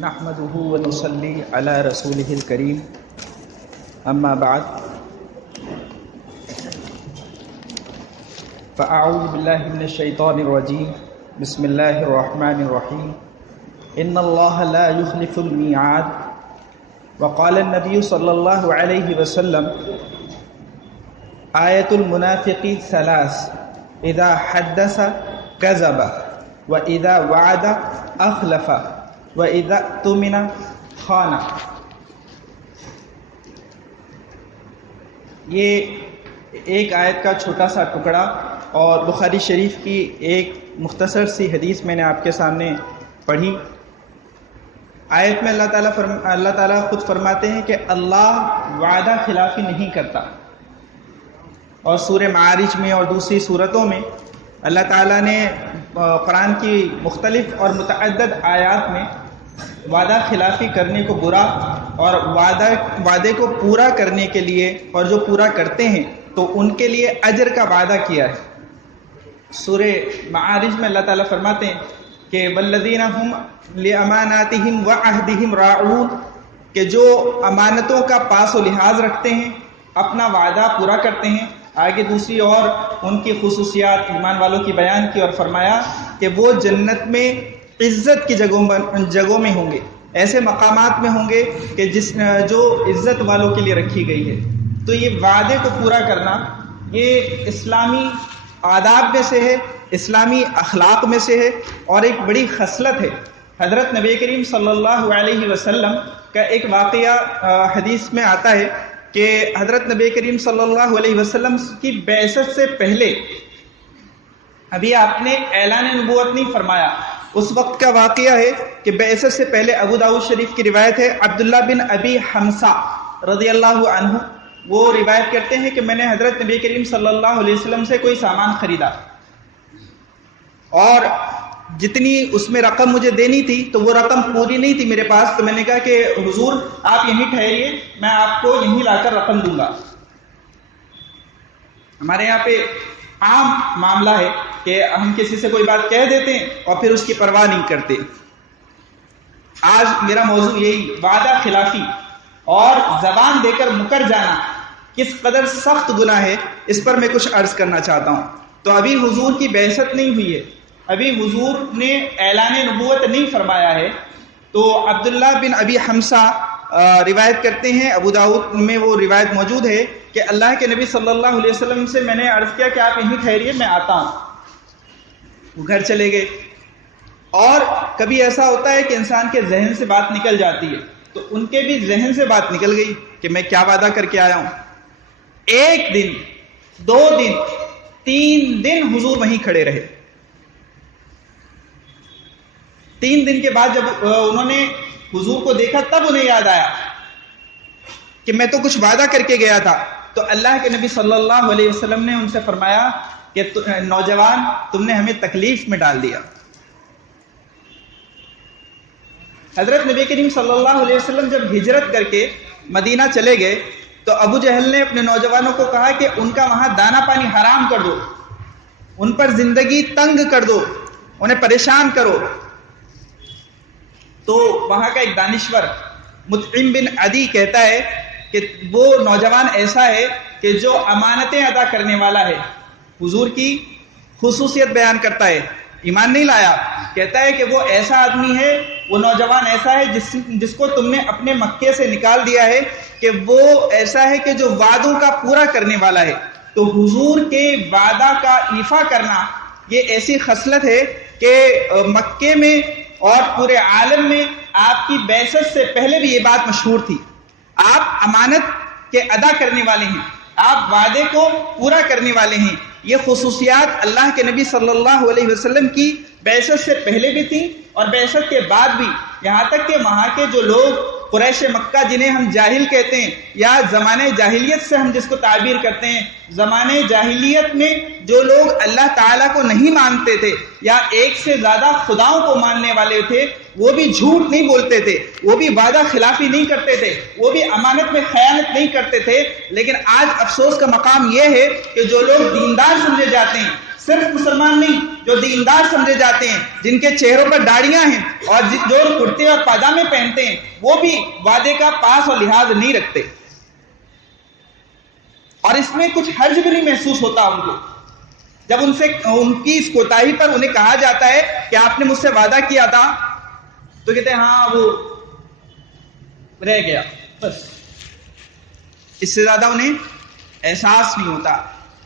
نحمده ونصلي على رسوله الكريم اما بعد فاعوذ بالله من الشيطان الرجيم بسم الله الرحمن الرحيم ان الله لا يخلف الميعاد وقال النبي صلى الله عليه وسلم آية المنافق ثلاث اذا حدث كذب واذا وعد اخلف وَإِذَا اؤْتُمِنَ خَانَ۔ یہ ایک آیت کا چھوٹا سا ٹکڑا اور بخاری شریف کی ایک مختصر سی حدیث میں نے آپ کے سامنے پڑھی۔ آیت میں اللہ تعالیٰ خود فرماتے ہیں کہ اللہ وعدہ خلافی نہیں کرتا، اور سورہ معارج میں اور دوسری صورتوں میں اللہ تعالیٰ نے قرآن کی مختلف اور متعدد آیات میں وعدہ خلافی کرنے کو برا اور وعدے کو پورا کرنے کے لیے اور جو پورا کرتے ہیں تو ان کے لیے اجر کا وعدہ کیا ہے۔ سورہ معارج میں اللہ تعالیٰ فرماتے ہیں کہ والذین هم لاماناتهم وعہدهم راعون، کہ جو امانتوں کا پاس و لحاظ رکھتے ہیں، اپنا وعدہ پورا کرتے ہیں۔ آگے دوسری اور ان کی خصوصیات ایمان والوں کی بیان کی اور فرمایا کہ وہ جنت میں عزت کی جگہوں میں ہوں گے، ایسے مقامات میں ہوں گے کہ جو عزت والوں کے لیے رکھی گئی ہے۔ تو یہ وعدے کو پورا کرنا یہ اسلامی آداب میں سے ہے، اسلامی اخلاق میں سے ہے اور ایک بڑی خصلت ہے۔ حضرت نبی کریم صلی اللہ علیہ وسلم کا ایک واقعہ حدیث میں آتا ہے کہ حضرت نبی کریم صلی اللہ علیہ وسلم کی بعثت سے پہلے ابھی آپ نے اعلان نبوت نہیں فرمایا۔ اس وقت کا واقعہ ہے کہ بعثت سے پہلے ابو داؤد شریف کی روایت ہے، عبداللہ بن ابی حمزہ رضی اللہ عنہ وہ روایت کرتے ہیں کہ میں نے حضرت نبی کریم صلی اللہ علیہ وسلم سے کوئی سامان خریدا اور جتنی اس میں رقم مجھے دینی تھی تو وہ رقم پوری نہیں تھی میرے پاس، تو میں نے کہا کہ حضور آپ یہیں ٹھہریے، میں آپ کو یہیں لا کر رقم دوں گا۔ ہمارے یہاں پہ عام معاملہ ہے کہ ہم کسی سے کوئی بات کہہ دیتے ہیں اور پھر اس کی پرواہ نہیں کرتے۔ آج میرا موضوع یہی وعدہ خلافی اور زبان دے کر مکر جانا کس قدر سخت گناہ ہے، اس پر میں کچھ عرض کرنا چاہتا ہوں۔ تو ابھی حضور کی بعثت نہیں ہوئی ہے، ابھی حضور نے اعلان نبوت نہیں فرمایا ہے، تو عبداللہ بن ابی حمزہ روایت کرتے ہیں، ابو داؤد میں وہ روایت موجود ہے کہ اللہ کے نبی صلی اللہ علیہ وسلم سے میں نے عرض کیا کہ آپ یہیں ٹھہریے، میں آتا ہوں۔ وہ گھر چلے گئے، اور کبھی ایسا ہوتا ہے کہ انسان کے ذہن سے بات نکل جاتی ہے، تو ان کے بھی ذہن سے بات نکل گئی کہ میں کیا وعدہ کر کے آیا ہوں۔ ایک دن، 2 دن، 3 دن حضور وہیں کھڑے رہے۔ 3 دن کے بعد جب انہوں نے حضور کو دیکھا تب انہیں یاد آیا کہ میں تو کچھ وعدہ کر کے گیا تھا۔ تو اللہ کے نبی صلی اللہ علیہ وسلم نے ان سے فرمایا کہ نوجوان تم نے ہمیں تکلیف میں ڈال دیا۔ حضرت نبی کریم صلی اللہ علیہ وسلم جب ہجرت کر کے مدینہ چلے گئے تو ابو جہل نے اپنے نوجوانوں کو کہا کہ ان کا وہاں دانا پانی حرام کر دو، ان پر زندگی تنگ کر دو، انہیں پریشان کرو۔ تو وہاں کا ایک دانشور مطعم بن عدی کہتا ہے کہ وہ نوجوان ایسا ہے کہ جو امانتیں ادا کرنے والا ہے۔ حضور کی خصوصیت بیان کرتا ہے، ایمان نہیں لایا، کہتا ہے کہ وہ ایسا آدمی ہے، وہ نوجوان ایسا ہے جس کو تم نے اپنے مکے سے نکال دیا ہے کہ وہ ایسا ہے کہ جو وعدوں کا پورا کرنے والا ہے۔ تو حضور کے وعدہ کا ایفا کرنا یہ ایسی خصلت ہے کہ مکے میں اور پورے عالم میں آپ کی بعثت سے پہلے بھی یہ بات مشہور تھی۔ آپ امانت کے ادا کرنے والے ہیں، آپ وعدے کو پورا کرنے والے ہیں۔ یہ خصوصیات اللہ کے نبی صلی اللہ علیہ وسلم کی بعثت سے پہلے بھی تھیں اور بعثت کے بعد بھی، یہاں تک کہ وہاں کے جو لوگ قریش مکہ جنہیں ہم جاہل کہتے ہیں یا زمانے جاہلیت سے ہم جس کو تعبیر کرتے ہیں، زمانے جاہلیت میں جو لوگ اللہ تعالیٰ کو نہیں مانتے تھے یا ایک سے زیادہ خداؤں کو ماننے والے تھے، وہ بھی جھوٹ نہیں بولتے تھے، وہ بھی وعدہ خلافی نہیں کرتے تھے، وہ بھی امانت میں خیانت نہیں کرتے تھے. لیکن آج افسوس کا مقام یہ ہے کہ جو لوگ دیندار سمجھے جاتے ہیں، صرف مسلمان نہیں، جو دیندار سمجھے جاتے ہیں، جن کے چہروں پر داڑیاں ہیں اور جو کرتے اور پاجامے پہنتے ہیں، وہ بھی وعدے کا پاس اور لحاظ نہیں رکھتے، اور اس میں کچھ حرج بھی نہیں محسوس ہوتا ان کو. جب ان کی اس کوتاہی پر انہیں کہا جاتا ہے کہ آپ نے مجھ سے وعدہ کیا تھا، تو کہتے ہیں ہاں وہ رہ گیا، بس. اس سے زیادہ انہیں احساس نہیں ہوتا.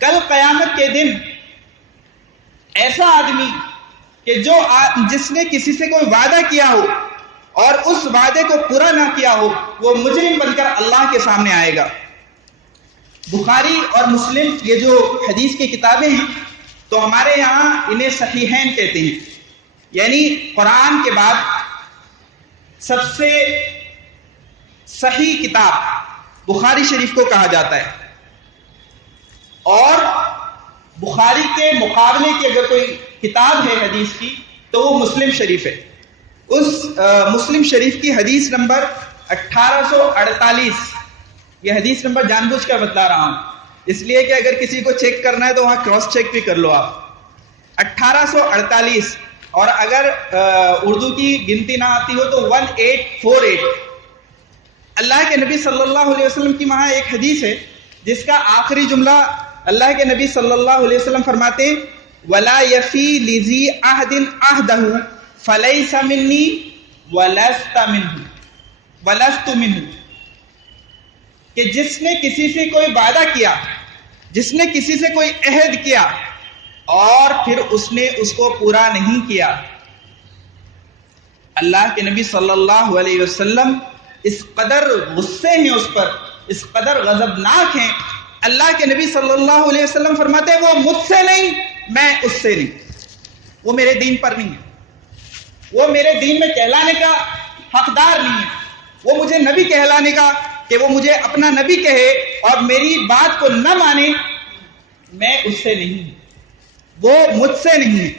کل قیامت کے دن ایسا آدمی کہ جس نے کسی سے کوئی وعدہ کیا ہو اور اس وعدے کو پورا نہ کیا ہو، وہ مجرم بن کر اللہ کے سامنے آئے گا. بخاری اور مسلم یہ جو حدیث کی کتابیں ہیں، تو ہمارے یہاں انہیں صحیحین کہتے ہیں، یعنی قرآن کے بعد سب سے صحیح کتاب بخاری شریف کو کہا جاتا ہے. اور بخاری کے مقابلے کی اگر کوئی کتاب ہے حدیث کی تو وہ مسلم شریف ہے. اس مسلم شریف کی حدیث نمبر 1848، یہ حدیث نمبر جان بوجھ کر بتلا رہا ہوں اس لیے کہ اگر کسی کو چیک کرنا ہے تو وہاں کراس چیک بھی کر لو آپ. 1848، اور اگر اردو کی گنتی نہ آتی ہو تو 1848. اللہ کے نبی صلی اللہ علیہ وسلم کی وہاں ایک حدیث ہے جس کا آخری جملہ اللہ کے نبی صلی اللہ علیہ وسلم فرماتے ہیں وَلَا يَفِي لِذِي عَهْدٍ عَهْدَهُ فَلَيْسَ مِنِّي وَلَسْتُ مِنْهُ، کہ جس نے کسی سے کوئی وعدہ کیا، جس نے کسی سے کوئی عہد کیا اور پھر اس نے اس کو پورا نہیں کیا، اللہ کے نبی صلی اللہ علیہ وسلم اس قدر غصے ہیں اس پر، اس قدر غضبناک ہیں. اللہ کے نبی صلی اللہ علیہ وسلم فرماتے ہیں وہ مجھ سے نہیں، میں اس سے نہیں، وہ میرے دین پر نہیں ہے، وہ میرے دین میں کہلانے کا حقدار نہیں ہے، وہ مجھے نبی کہلانے کا کہ وہ مجھے اپنا نبی کہے اور میری بات کو نہ مانے، میں اس سے نہیں ہوں، وہ مجھ سے نہیں ہے.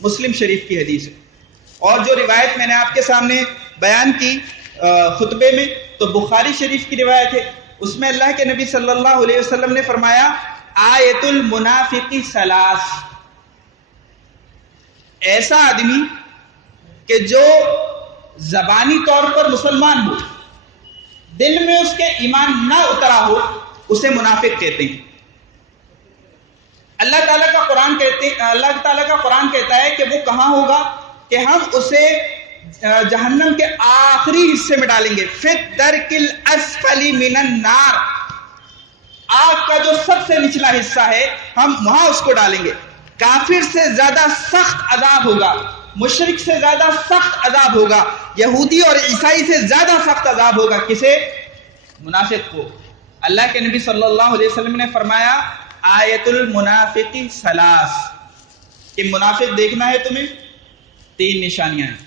مسلم شریف کی حدیث ہے. اور جو روایت میں نے آپ کے سامنے بیان کی خطبے میں، تو بخاری شریف کی روایت ہے. اس میں اللہ کے نبی صلی اللہ علیہ وسلم نے فرمایا آیت المنافق ثلاث، ایسا آدمی کہ جو زبانی طور پر مسلمان ہو، دل میں اس کے ایمان نہ اترا ہو، اسے منافق کہتے ہیں. اللہ تعالیٰ کا قرآن کہتا ہے کہ وہ کہاں ہوگا، کہ ہم اسے جہنم کے آخری حصے میں ڈالیں گے، فی الدرک الاسفل من النار، آگ کا جو سب سے نچلا حصہ ہے ہم وہاں اس کو ڈالیں گے. کافر سے زیادہ سخت عذاب ہوگا، مشرک سے زیادہ سخت عذاب ہوگا، یہودی اور عیسائی سے زیادہ سخت عذاب ہوگا. کسے؟ منافق کو. اللہ کے نبی صلی اللہ علیہ وسلم نے فرمایا آیت المنافق ثلاث، کہ منافق دیکھنا ہے تمہیں، 3 نشانیاں ہیں.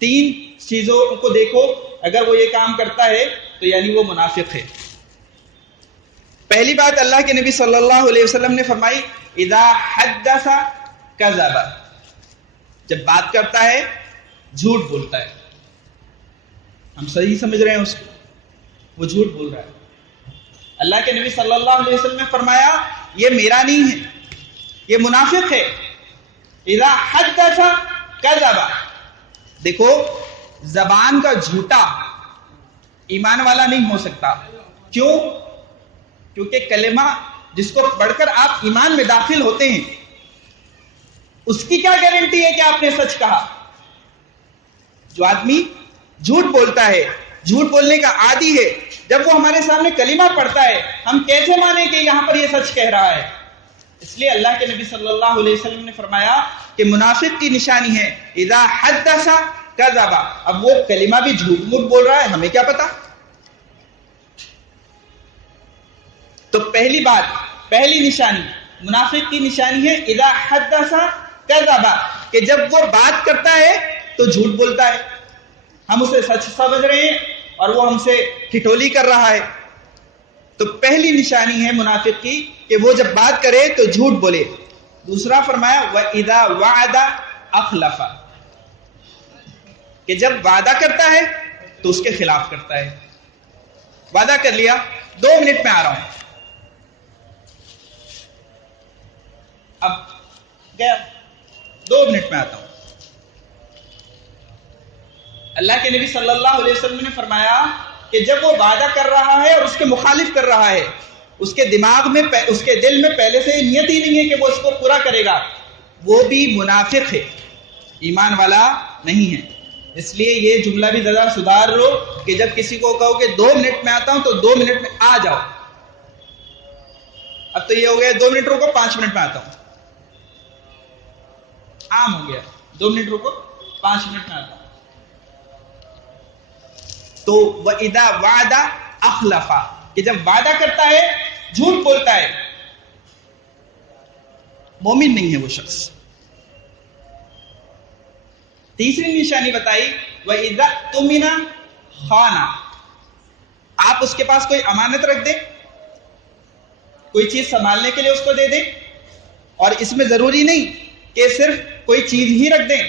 3 چیزوں کو دیکھو، اگر وہ یہ کام کرتا ہے تو یعنی وہ منافق ہے. پہلی بات اللہ کے نبی صلی اللہ علیہ وسلم نے فرمائی اذا حدث کذب، جب بات کرتا ہے جھوٹ بولتا ہے. ہم صحیح سمجھ رہے ہیں اس کو، وہ جھوٹ بول رہا ہے. اللہ کے نبی صلی اللہ علیہ وسلم نے فرمایا یہ میرا نہیں ہے، یہ منافق ہے. اذا حدث کذب. دیکھو زبان کا جھوٹا ایمان والا نہیں ہو سکتا. کیوں؟ کیونکہ کلمہ جس کو پڑھ کر آپ ایمان میں داخل ہوتے ہیں، اس کی کیا گارنٹی ہے کہ آپ نے سچ کہا؟ جو آدمی جھوٹ بولتا ہے، جھوٹ بولنے کا عادی ہے، جب وہ ہمارے سامنے کلمہ پڑھتا ہے ہم کیسے مانیں کہ یہاں پر یہ سچ کہہ رہا ہے؟ اس لیے اللہ کے نبی صلی اللہ علیہ وسلم نے فرمایا کہ منافق کی نشانی ہے اذا حدث کذب. اب وہ کلمہ بھی جھوٹ موٹ بول رہا ہے، ہمیں کیا پتا؟ تو پہلی بات، پہلی نشانی منافق کی نشانی ہے اذا حدث کذب، کہ جب وہ بات کرتا ہے تو جھوٹ بولتا ہے. ہم اسے سچ سمجھ رہے ہیں اور وہ ہم سے ٹھٹولی کر رہا ہے. تو پہلی نشانی ہے منافق کی کہ وہ جب بات کرے تو جھوٹ بولے. دوسرا فرمایا وَإِذَا وَعَدَ أَخْلَفَ، کہ جب وعدہ کرتا ہے تو اس کے خلاف کرتا ہے. وعدہ کر لیا 2 منٹ میں آ رہا ہوں، اب گیا 2 منٹ میں آتا ہوں. اللہ کے نبی صلی اللہ علیہ وسلم نے فرمایا کہ جب وہ وعدہ کر رہا ہے اور اس کے مخالف کر رہا ہے، اس کے دماغ میں اس کے دل میں پہلے سے نیت ہی نہیں ہے کہ وہ اس کو پورا کرے گا، وہ بھی منافق ہے، ایمان والا نہیں ہے. اس لیے یہ جملہ بھی ذرا سدھار لو کہ جب کسی کو کہو کہ 2 منٹ میں آتا ہوں تو 2 منٹ میں آ جاؤ. اب تو یہ ہو گیا 2 منٹ رکو 5 منٹ میں آتا ہوں، عام ہو گیا 2 منٹ رکو 5 منٹ میں آتا ہوں. تو وَإِذَا وَعَدَ أَخْلَفَ، کہ جب وعدہ کرتا ہے جھوٹ بولتا ہے، مومن نہیں ہے وہ شخص. تیسری نشانی بتائی وَإِذَا اؤْتُمِنَ خَانَ، آپ اس کے پاس کوئی امانت رکھ دیں، کوئی چیز سنبھالنے کے لیے اس کو دے دیں، اور اس میں ضروری نہیں کہ صرف کوئی چیز ہی رکھ دیں.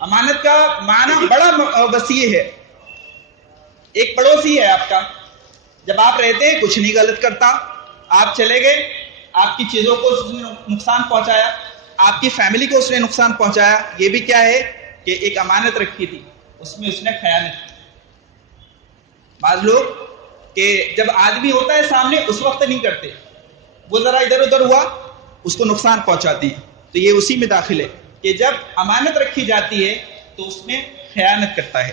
امانت کا معنی بڑا وسیع ہے. ایک پڑوسی ہے آپ کا، جب آپ رہتے ہیں کچھ نہیں غلط کرتا، آپ چلے گئے، آپ کی چیزوں کو اس نے نقصان پہنچایا، آپ کی فیملی کو اس نے نقصان پہنچایا، یہ بھی کیا ہے کہ ایک امانت رکھی تھی، اس میں اس نے خیانت کی. بعض لوگ کہ جب آدمی ہوتا ہے سامنے اس وقت نہیں کرتے، وہ ذرا ادھر ادھر ہوا اس کو نقصان پہنچاتے ہیں. تو یہ اسی میں داخل ہے کہ جب امانت رکھی جاتی ہے تو اس میں خیانت کرتا ہے.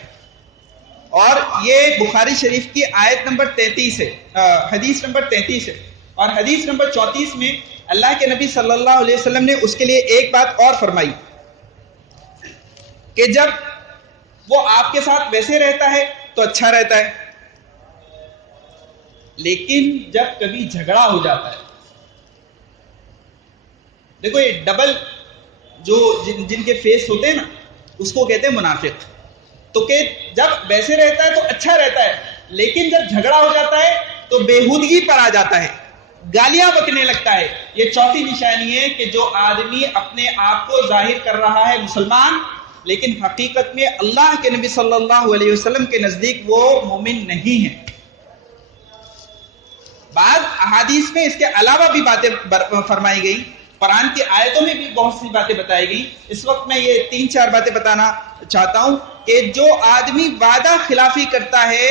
اور یہ بخاری شریف کی آیت نمبر 33 ہے، حدیث نمبر 33 ہے. اور حدیث نمبر 34 میں اللہ کے نبی صلی اللہ علیہ وسلم نے اس کے لیے ایک بات اور فرمائی کہ جب وہ آپ کے ساتھ ویسے رہتا ہے تو اچھا رہتا ہے، لیکن جب کبھی جھگڑا ہو جاتا ہے، دیکھو یہ ڈبل جو جن کے فیس ہوتے ہیں نا، اس کو کہتے ہیں منافق. تو کہ جب ویسے رہتا ہے تو اچھا رہتا ہے، لیکن جب جھگڑا ہو جاتا ہے تو بےہودگی پر آ جاتا ہے، گالیاں بکنے لگتا ہے. یہ چوتھی نشانی ہے کہ جو آدمی اپنے آپ کو ظاہر کر رہا ہے مسلمان، لیکن حقیقت میں اللہ کے نبی صلی اللہ علیہ وسلم کے نزدیک وہ مومن نہیں ہے. بعض احادیث میں اس کے علاوہ بھی باتیں فرمائی گئی، قرآن کی آیتوں میں بھی بہت سی باتیں بتائی گئی. اس وقت میں یہ 3-4 باتیں بتانا چاہتا ہوں کہ جو آدمی وعدہ خلافی کرتا ہے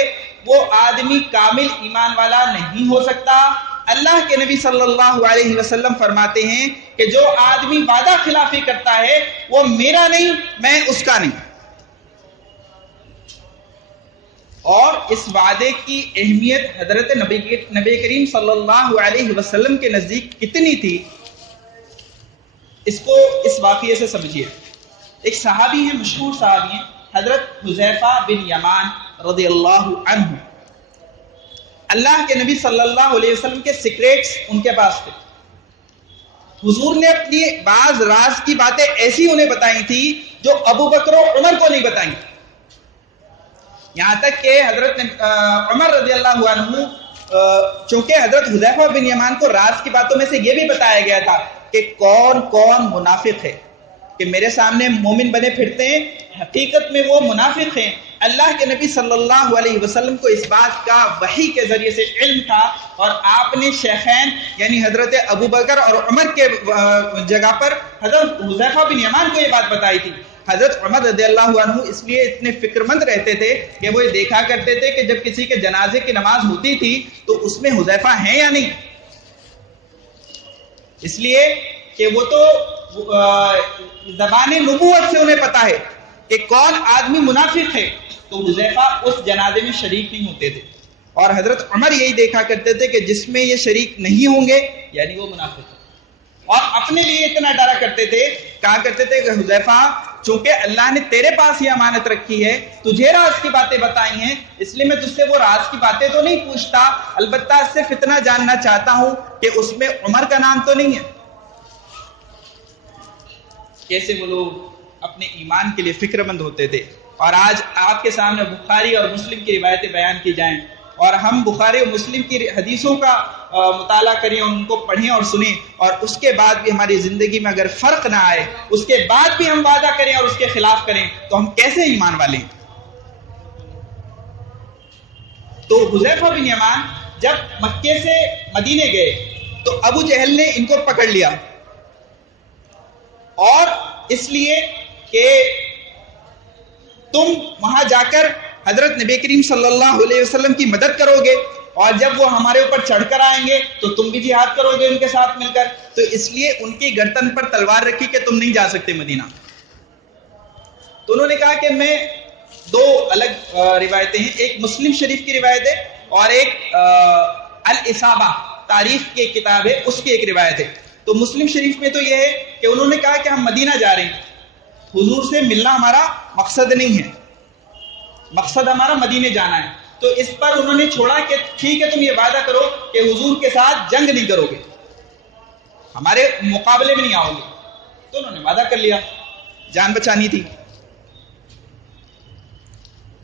وہ آدمی کامل ایمان والا نہیں ہو سکتا. اللہ کے نبی صلی اللہ علیہ وسلم فرماتے ہیں کہ جو آدمی وعدہ خلافی کرتا ہے وہ میرا نہیں، میں اس کا نہیں. اور اس وعدے کی اہمیت حضرت نبی کریم صلی اللہ علیہ وسلم کے نزدیک کتنی تھی، اس کو اس واقعے سے سمجھیے. ایک صحابی ہیں، مشہور صحابی ہیں، حضرت حذیفہ بن یمان رضی اللہ عنہ. اللہ کے نبی صلی اللہ علیہ وسلم کے سیکریٹس ان کے پاس تھے. حضور نے اپنی بعض راز کی باتیں ایسی انہیں بتائی تھی جو ابو بکر و عمر کو نہیں بتائیں. یہاں تک کہ حضرت عمر رضی اللہ عنہ، چونکہ حضرت حذیفہ بن یمان کو راز کی باتوں میں سے یہ بھی بتایا گیا تھا کہ کون کون منافق ہے، کہ میرے سامنے مومن بنے پھرتے ہیں، حقیقت میں وہ منافق ہیں. اللہ کے نبی صلی اللہ علیہ وسلم کو اس بات کا وحی کے ذریعے سے علم تھا، اور آپ نے شیخین یعنی حضرت ابو بکر اور عمر کے جگہ پر حضرت حذیفہ بن یمان کو یہ بات بتائی تھی. حضرت عمر رضی اللہ عنہ اس لیے اتنے فکر مند رہتے تھے کہ وہ یہ دیکھا کرتے تھے کہ جب کسی کے جنازے کی نماز ہوتی تھی تو اس میں حذیفہ ہیں یا نہیں، اس لیے کہ وہ تو زبان نبوت سے انہیں پتا ہے کہ کون آدمی منافق ہے، تو حذیفہ اس جنازے میں شریک نہیں ہوتے تھے. اور حضرت عمر یہی دیکھا کرتے تھے کہ جس میں یہ شریک نہیں ہوں گے یعنی وہ منافق ہے. اور اپنے لیے اتنا ڈرا کرتے تھے، کہا کرتے تھے کہ حذیفہ چونکہ اللہ نے تیرے پاس یہ امانت رکھی ہے، تجھے راز کی باتیں بتائی ہیں، اس لیے میں تجھ سے وہ راز کی باتیں تو نہیں پوچھتا، البتہ صرف اتنا جاننا چاہتا ہوں کہ اس میں عمر کا نام تو نہیں ہے. کیسے وہ لوگ اپنے ایمان کے لیے فکر مند ہوتے تھے. اور آج آپ کے سامنے بخاری اور مسلم کی روایتیں بیان کی جائیں اور ہم بخاری اور مسلم کی حدیثوں کا مطالعہ کریں، ان کو پڑھیں اور سنیں، اور اس کے بعد بھی ہماری زندگی میں اگر فرق نہ آئے، اس کے بعد بھی ہم وعدہ کریں اور اس کے خلاف کریں، تو ہم کیسے ایمان والے ہیں؟ تو حذیفہ بن یمان جب مکے سے مدینے گئے تو ابو جہل نے ان کو پکڑ لیا، اور اس لیے کہ تم وہاں جا کر حضرت نبی کریم صلی اللہ علیہ وسلم کی مدد کرو گے، اور جب وہ ہمارے اوپر چڑھ کر آئیں گے تو تم بھی جہاد کرو گے ان کے ساتھ مل کر، تو اس لیے ان کی گردن پر تلوار رکھی کہ تم نہیں جا سکتے مدینہ۔ تو انہوں نے کہا کہ میں دو الگ روایتیں ہیں، ایک مسلم شریف کی روایت ہے اور ایک الاصابہ تاریخ کی کتاب ہے، اس کی ایک روایت ہے۔ تو مسلم شریف میں تو یہ ہے کہ انہوں نے کہا کہ ہم مدینہ جا رہے ہیں، حضور سے ملنا ہمارا مقصد نہیں ہے، مقصد ہمارا مدینے جانا ہے۔ تو اس پر انہوں نے چھوڑا کہ ٹھیک ہے تم یہ وعدہ کرو کہ حضور کے ساتھ جنگ نہیں کرو گے، ہمارے مقابلے میں نہیں آؤ گے۔ تو انہوں نے وعدہ کر لیا، جان بچانی تھی۔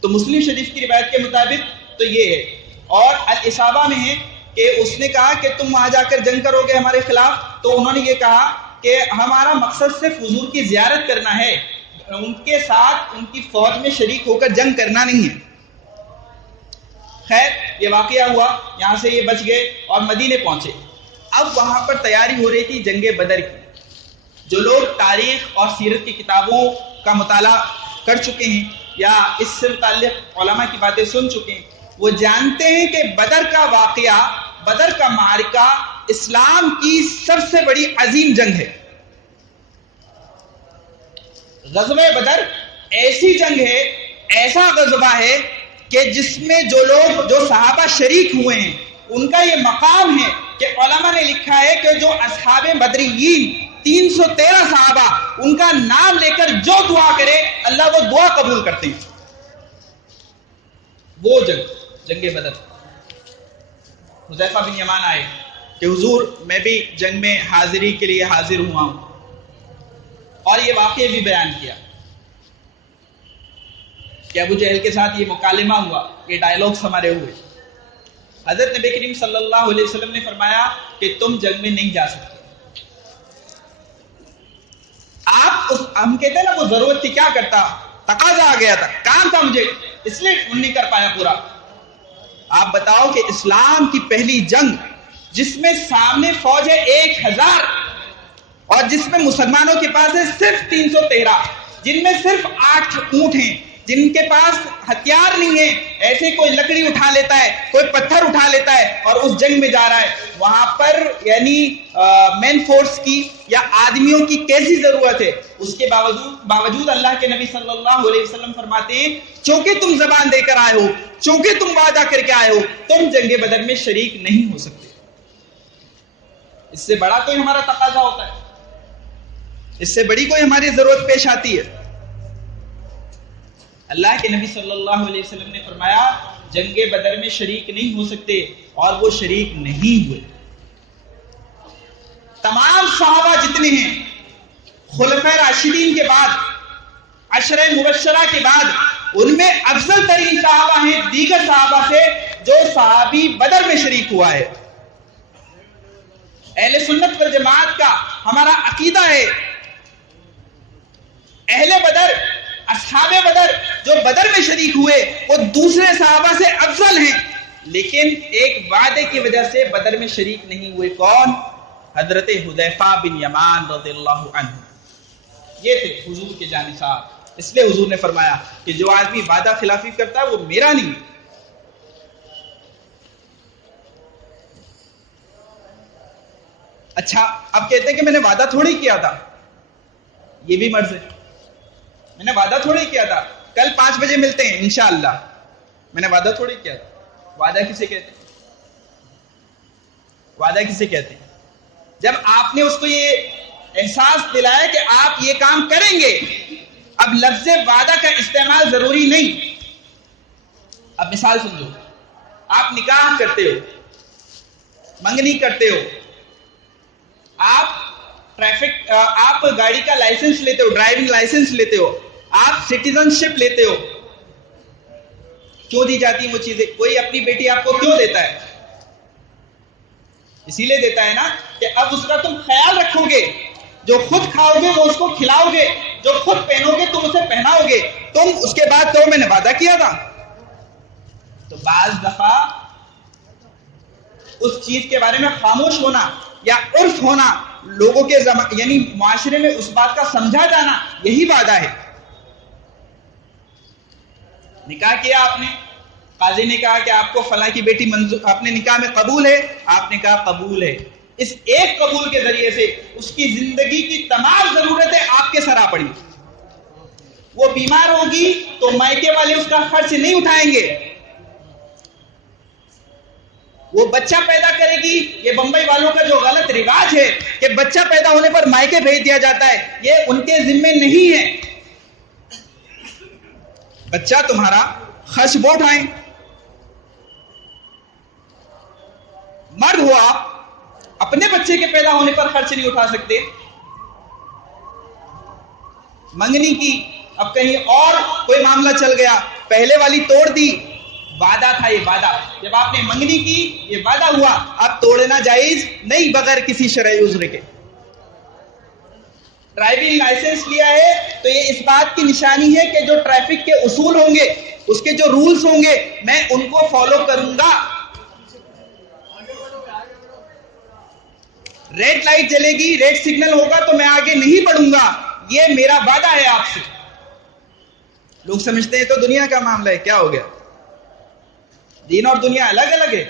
تو مسلم شریف کی روایت کے مطابق تو یہ ہے، اور الاصابہ میں ہے کہ اس نے کہا کہ تم وہاں جا کر جنگ کرو گے ہمارے خلاف، تو انہوں نے یہ کہا کہ ہمارا مقصد صرف حضور کی زیارت کرنا ہے، ان کے ساتھ ان کی فوج میں شریک ہو کر جنگ کرنا نہیں ہے۔ خیر یہ واقعہ ہوا، یہاں سے یہ بچ گئے اور مدینے پہنچے۔ اب وہاں پر تیاری ہو رہی تھی جنگ بدر کی۔ جو لوگ تاریخ اور سیرت کی کتابوں کا مطالعہ کر چکے ہیں یا اس سے متعلق علماء کی باتیں سن چکے ہیں، وہ جانتے ہیں کہ بدر کا واقعہ، بدر کا معرکہ اسلام کی سب سے بڑی عظیم جنگ ہے۔ غزوہ بدر ایسی جنگ ہے، ایسا غزوہ ہے کہ جس میں جو لوگ، جو صحابہ شریک ہوئے ہیں، ان کا یہ مقام ہے کہ علماء نے لکھا ہے کہ جو اصحاب بدریین 313 صحابہ، ان کا نام لے کر جو دعا کرے اللہ وہ دعا قبول کرتے ہیں۔ وہ جنگ بدر۔ حذیفہ بن یمان آئے کہ حضور میں بھی جنگ میں حاضری کے لیے حاضر ہوا ہوں، اور یہ واقعہ بھی بیان کیا کہ ابو جہل کے ساتھ یہ مکالمہ ہوا، یہ ڈائلاگز ہمارے ہوئے۔ حضرت نبی کریم صلی اللہ علیہ وسلم نے فرمایا کہ تم جنگ میں نہیں جا سکتے۔ ہم کہتے ہیں نا وہ ضرورت تھی، کیا کرتا، تقاضا آ گیا تھا، کام تھا مجھے، اس لیے نہیں کر پایا پورا۔ آپ بتاؤ کہ اسلام کی پہلی جنگ جس میں سامنے فوج ہے 1000 اور جس میں مسلمانوں کے پاس ہے صرف 313، جن میں صرف 8 اونٹ ہیں، جن کے پاس ہتھیار نہیں ہے، ایسے کوئی لکڑی اٹھا لیتا ہے، کوئی پتھر اٹھا لیتا ہے اور اس جنگ میں جا رہا ہے، وہاں پر یعنی مین فورس کی یا آدمیوں کی کیسی ضرورت ہے؟ اس کے باوجود اللہ کے نبی صلی اللہ علیہ وسلم فرماتے ہیں چونکہ تم زبان دے کر آئے ہو، چونکہ تم وعدہ کر کے آئے ہو، تم جنگ بدر میں شریک نہیں ہو سکتے۔ اس سے بڑا کوئی ہمارا تقاضا ہوتا ہے؟ اس سے بڑی کوئی ہماری ضرورت پیش آتی ہے؟ اللہ کے نبی صلی اللہ علیہ وسلم نے فرمایا جنگ بدر میں شریک نہیں ہو سکتے، اور وہ شریک نہیں ہوئے۔ تمام صحابہ جتنے ہیں خلفائے راشدین کے بعد، عشرہ مبشرہ کے بعد، ان میں افضل ترین صحابہ ہیں دیگر صحابہ سے جو صحابی بدر میں شریک ہوا ہے۔ اہل سنت والجماعت کا ہمارا عقیدہ ہے اہل بدر، اصحاب بدر جو بدر میں شریک ہوئے وہ دوسرے صحابہ سے افضل ہیں، لیکن ایک وعدے کی وجہ سے بدر میں شریک نہیں ہوئے۔ کون؟ حضرت حذیفہ بن یمان رضی اللہ عنہ، یہ تھے حضور کے جانصاف۔ اس لیے حضور نے فرمایا کہ جو آدمی وعدہ خلافی کرتا ہے وہ میرا نہیں۔ اچھا اب کہتے ہیں کہ میں نے وعدہ تھوڑی کیا تھا، یہ بھی مرض ہے، میں نے وعدہ تھوڑی کیا تھا کل 5 بجے ملتے ہیں انشاءاللہ، میں نے وعدہ تھوڑی کیا تھا۔ وعدہ کسے کہتے ہیں؟ وعدہ کسے کہتے ہیں؟ جب آپ نے اس کو یہ احساس دلایا کہ آپ یہ کام کریں گے، اب لفظ وعدہ کا استعمال ضروری نہیں۔ اب مثال سمجھو، آپ نکاح کرتے ہو، منگنی کرتے ہو، آپ گاڑی کا لائسنس لیتے ہو، ڈرائیونگ لائسنس لیتے ہو، آپ سٹیزن شپ لیتے ہو، کیوں دی جاتی ہیں وہ چیزیں؟ کوئی اپنی بیٹی آپ کو کیوں دیتا ہے؟ اسی لیے دیتا ہے نا کہ اب اس کا تم خیال رکھو گے، جو خود کھاؤ گے وہ اس کو کھلاؤ گے، جو خود پہنو گے تم اسے پہناؤ گے، تم اس کے بعد تو میں نے وعدہ کیا تھا۔ تو بعض دفعہ اس چیز کے بارے میں خاموش ہونا یا عرف ہونا، لوگوں کے یعنی معاشرے میں اس بات کا سمجھا جانا، یہی وعدہ ہے۔ نکاح کیا آپ نے، قاضی نے کہا کہ آپ کو فلاں کی بیٹی اپنے نکاح میں قبول ہے، آپ نے کہا قبول ہے۔ اس ایک قبول کے ذریعے سے اس کی زندگی کی تمام ضرورتیں آپ کے سر آ پڑی۔ وہ بیمار ہوگی تو مائکے والے اس کا خرچ نہیں اٹھائیں گے، وہ بچہ پیدا کرے گی۔ یہ بمبئی والوں کا جو غلط رواج ہے کہ بچہ پیدا ہونے پر مائکے بھیج دیا جاتا ہے، یہ ان کے ذمے نہیں ہے۔ بچہ تمہارا خرچ وہ اٹھائیں۔ مرد ہو آپ، اپنے بچے کے پیدا ہونے پر خرچ نہیں اٹھا سکتے۔ منگنی کی، اب کہیں اور کوئی معاملہ چل گیا، پہلے والی توڑ دی، وعدہ تھا یہ وعدہ، جب آپ نے منگنی کی یہ وعدہ ہوا، اب توڑنا جائز نہیں بغیر کسی شرعی عذر کے۔ ڈرائیونگ لائسنس لیا ہے تو یہ اس بات کی نشانی ہے کہ جو ٹریفک کے اصول ہوں گے، اس کے جو رولز ہوں گے، میں ان کو فالو کروں گا۔ ریڈ لائٹ جلے گی، ریڈ سگنل ہوگا تو میں آگے نہیں بڑھوں گا، یہ میرا وعدہ ہے آپ سے۔ لوگ سمجھتے ہیں تو دنیا کا معاملہ ہے، کیا ہو گیا؟ دین اور دنیا الگ الگ ہے۔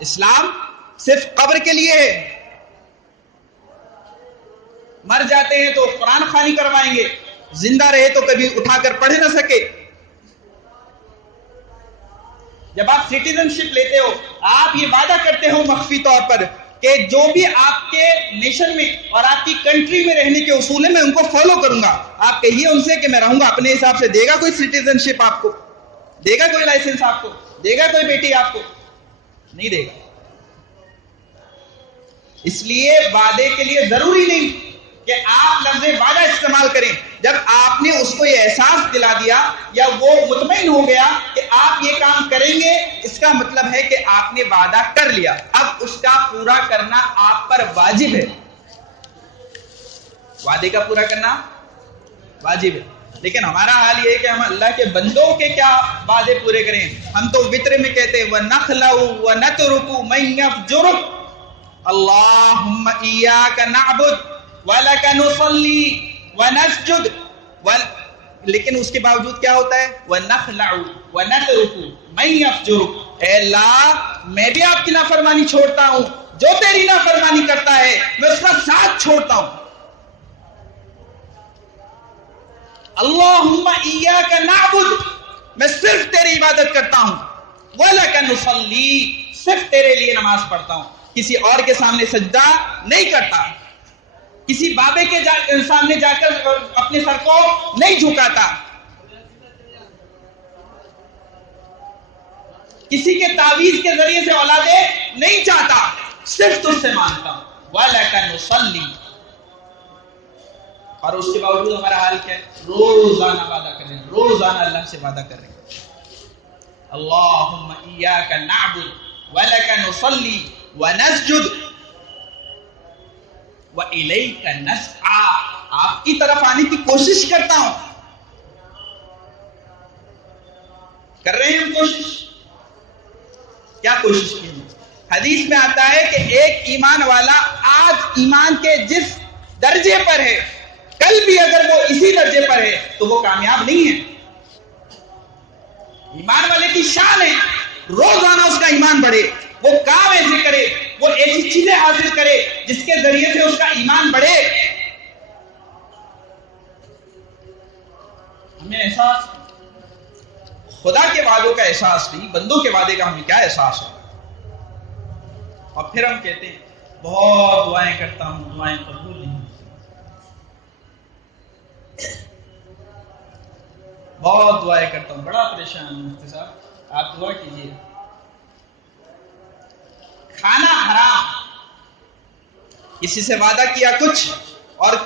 اسلام صرف قبر کے لیے ہے، مر جاتے ہیں تو قرآن خوانی کروائیں گے، زندہ رہے تو کبھی اٹھا کر پڑھ نہ سکے۔ جب آپ سٹیزن شپ لیتے ہو، آپ یہ وعدہ کرتے ہو مخفی طور پر کہ جو بھی آپ کے نیشن میں اور آپ کی کنٹری میں رہنے کے اصول ہیں میں ان کو فالو کروں گا۔ آپ کہیے ان سے کہ میں رہوں گا اپنے حساب سے۔ دے گا کوئی سٹیزن شپ آپ کو؟ دے گا کوئی لائسنس آپ کو؟ دے گا کوئی بیٹی آپ کو؟ نہیں دے گا۔ اس لیے وعدے کے لیے ضروری نہیں کہ آپ لفظ وعدہ استعمال کریں۔ جب آپ نے اس کو یہ احساس دلا دیا یا وہ مطمئن ہو گیا کہ آپ یہ کام کریں گے، اس کا مطلب ہے کہ آپ نے وعدہ کر لیا، اب اس کا پورا کرنا آپ پر واجب ہے۔ وعدے کا پورا کرنا واجب ہے۔ لیکن ہمارا حال یہ ہے کہ ہم اللہ کے بندوں کے کیا وعدے پورے کریں؟ ہم تو وطر میں کہتے ہیں وَنَخْلَعُ وَنَتْرُكُ مَن يَفْجُرُكُ اللہم ایاک نعبد وَلَكَ نُصَلِّ وَنَسْجُدْ، لیکن اس کے باوجود کیا ہوتا ہے؟ وَنَخْلَعُ وَنَتْرُكُ مَن يَفْجُرُكُ، اے اللہ میں بھی آپ کی نافرمانی چھوڑتا ہوں، جو تیری نافرمانی کرتا ہے میں اس کا ساتھ چھوڑتا ہوں۔ اللہم ایاک نعبد، میں صرف تیری عبادت کرتا ہوں، وَلَكَ نُصَلِّ، صرف تیرے لیے نماز پڑھتا ہوں، کسی اور کے سامنے سجدہ نہیں کرتا، کسی بابے کے سامنے جا کر اپنے سر کو نہیں جھکاتا، کسی کے تعویذ کے ذریعے سے اولادیں نہیں چاہتا، صرف تجھ سے مانگتا ہوں۔ وَلَكَ نُصَلِّ، اور اس کے باوجود ہمارا حال کیا ہے؟ روزانہ وعدہ کر رہے ہیں، روزانہ اللہ سے وعدہ کر رہے ہیں۔ اللہم ایاک نعبد ولک نصلی ونسجد وإلیک نسعی، آپ کی طرف آنے کی کوشش کرتا ہوں۔ کر رہے ہیں ہم کوشش؟ کیا کوشش کی؟ حدیث میں آتا ہے کہ ایک ایمان والا آج ایمان کے جس درجے پر ہے، کل بھی اگر وہ اسی درجے پر ہے تو وہ کامیاب نہیں ہے۔ ایمان والے کی شان ہے روزانہ اس کا ایمان بڑھے، وہ کام ایسے کرے، وہ ایسی چیزیں حاصل کرے جس کے ذریعے سے اس کا ایمان بڑھے۔ ہمیں احساس خدا کے وعدوں کا احساس نہیں، بندوں کے وعدے کا ہمیں کیا احساس ہے؟ اور پھر ہم کہتے ہیں بہت دعائیں کرتا ہوں، دعائیں قبول نہیں، بہت دعائیں کرتا ہوں، بڑا پریشان ہوں مفتی صاحب، آپ دعا کیجیے۔ کھانا حرام، کسی سے وعدہ کیا کچھ اور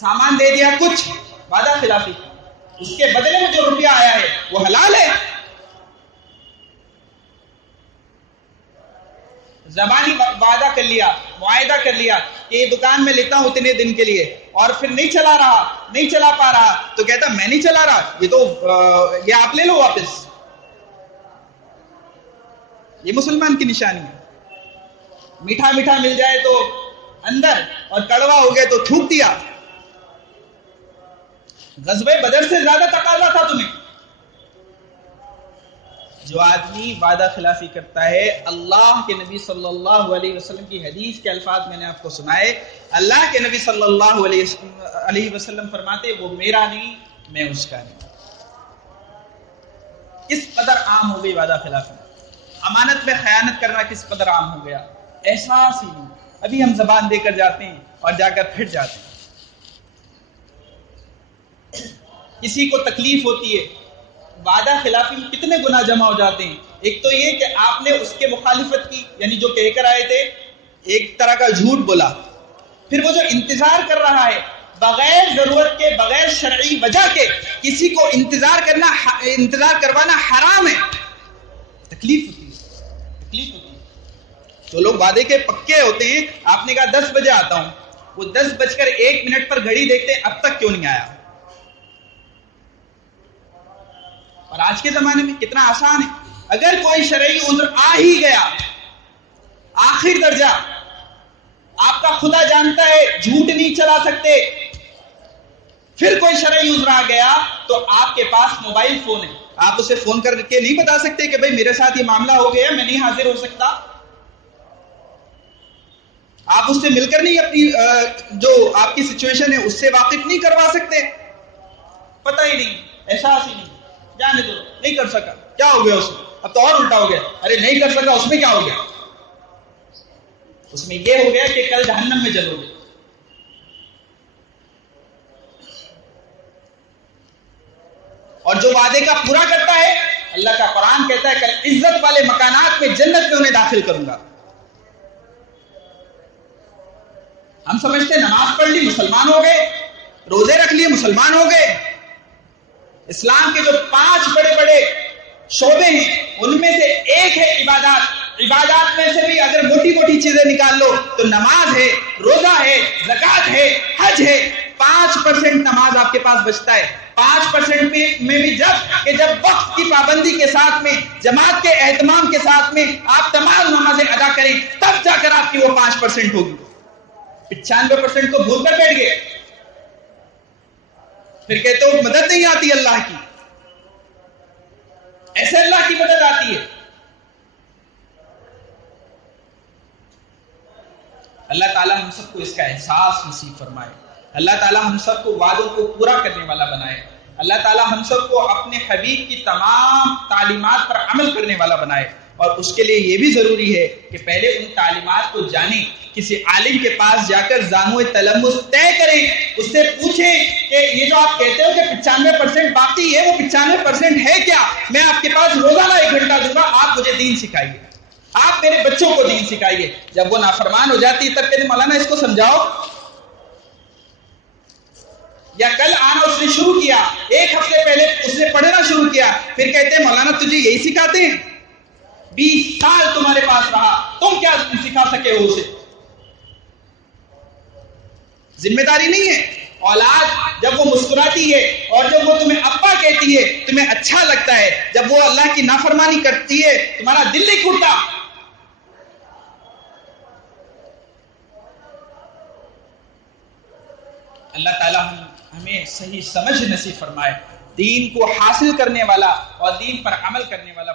سامان دے دیا کچھ، وعدہ خلافی، اس کے بدلے میں جو روپیہ آیا ہے وہ حلال ہے. زبانی وعدہ کر لیا، معاہدہ کر لیا کہ یہ دکان میں لیتا ہوں اتنے دن کے لیے، اور پھر نہیں چلا رہا، نہیں چلا پا رہا، تو کہتا میں نہیں چلا رہا، یہ آپ لے لو واپس. یہ مسلمان کی نشانی ہے. میٹھا میٹھا مل جائے تو اندر، اور کڑوا ہو گئے تو تھوک دیا. غزوہ بدر سے زیادہ تقاضا تھا تمہیں. جو آدمی وعدہ خلافی کرتا ہے، اللہ کے نبی صلی اللہ علیہ وسلم کی حدیث کے الفاظ میں نے آپ کو سنائے. اللہ کے نبی صلی اللہ علیہ وسلم فرماتے وہ میرا نہیں، میں اس کا نہیں. کس قدر عام ہو گئی وعدہ خلافی. امانت میں خیانت کرنا کس قدر عام ہو گیا، احساس ہی نہیں. ابھی ہم زبان دے کر جاتے ہیں اور جا کر پھٹ جاتے ہیں. کسی کو تکلیف ہوتی ہے، وعدہ خلافی میں کتنے گناہ جمع ہو جاتے ہیں. ایک تو یہ کہ آپ نے اس کے مخالفت کی، یعنی جو کہہ کر آئے تھے ایک طرح کا جھوٹ بولا. پھر وہ جو انتظار کر رہا ہے بغیر ضرورت کے، بغیر شرعی وجہ کے، کسی کو انتظار کروانا حرام ہے. تکلیف ہوتی ہے. جو لوگ وعدے کے پکے ہوتے ہیں، آپ نے کہا 10 بجے آتا ہوں، وہ 10:01 پر گھڑی دیکھتے ہیں اب تک کیوں نہیں آیا. اور آج کے زمانے میں کتنا آسان ہے. اگر کوئی شرعی عذر آ ہی گیا، آخر درجہ آپ کا خدا جانتا ہے جھوٹ نہیں چلا سکتے، پھر کوئی شرعی عذر آ گیا تو آپ کے پاس موبائل فون ہے، آپ اسے فون کر کے نہیں بتا سکتے کہ بھئی میرے ساتھ یہ معاملہ ہو گیا، میں نہیں حاضر ہو سکتا. آپ اس سے مل کر نہیں اپنی جو آپ کی سچویشن ہے اس سے واقف نہیں کروا سکتے. پتہ ہی نہیں، احساس ہی نہیں، جانے دو، نہیں کر سکا، کیا ہو گیا اس میں. اب تو اور الٹا ہو گیا، ارے نہیں کر سکا اس میں کیا ہو گیا. اس میں یہ ہو گیا کہ کل جہنم میں جلو گے. اور جو وعدے کا پورا کرتا ہے، اللہ کا قرآن کہتا ہے کل عزت والے مکانات میں جنت میں انہیں داخل کروں گا. ہم سمجھتے نماز پڑھ لی مسلمان ہو گئے، روزے رکھ لیے مسلمان ہو گئے. اسلام کے جو 5 بڑے بڑے شعبے ہیں ان میں سے ایک ہے عبادات. عبادات میں سے بھی اگر موٹی موٹی چیزیں نکال لو تو نماز ہے، روزہ ہے، زکوٰۃ ہے، حج ہے. 5% نماز آپ کے پاس بچتا ہے. 5% میں بھی جب وقت کی پابندی کے ساتھ میں، جماعت کے اہتمام کے ساتھ میں آپ تمام نمازیں ادا کریں، تب جا کر آپ کی وہ 5% ہوگی. 95% کو بھول کر بیٹھ گئے، پھر کہتے ہو مدد نہیں آتی اللہ کی. ایسے اللہ کی مدد آتی ہے. اللہ تعالیٰ ہم سب کو اس کا احساس نصیب فرمائے. اللہ تعالیٰ ہم سب کو وعدوں کو پورا کرنے والا بنائے. اللہ تعالیٰ ہم سب کو اپنے حبیب کی تمام تعلیمات پر عمل کرنے والا بنائے. اور اس کے لیے یہ بھی ضروری ہے کہ پہلے ان تعلیمات کو جانیں، کسی عالم کے پاس جا کر زانو تلمس طے کریں، اس سے پوچھیں کہ یہ جو آپ کہتے ہو کہ 95% باقی ہے، وہ 95% ہے کیا؟ میں آپ کے پاس روزانہ 1 گھنٹہ دوں گا، آپ مجھے دین سکھائیے، آپ میرے بچوں کو دین سکھائیے. جب وہ نافرمان ہو جاتی ہے تب کہتے مولانا اس کو سمجھاؤ. یا کل آنا اس نے شروع کیا، 1 ہفتے پہلے اس نے پڑھنا شروع کیا، پھر کہتے ہیں مولانا تجھے یہی سکھاتے ہیں، 20 سال تمہارے پاس رہا، تم کیا سکھا سکے ہو اسے؟ ذمہ داری نہیں ہے. اولاد جب وہ مسکراتی ہے اور جب وہ تمہیں ابا کہتی ہے تمہیں اچھا لگتا ہے، جب وہ اللہ کی نافرمانی کرتی ہے تمہارا دل نہیں کھلتا. اللہ تعالیٰ ہمیں صحیح سمجھ نصیب فرمائے، دین کو حاصل کرنے والا اور دین پر عمل کرنے والا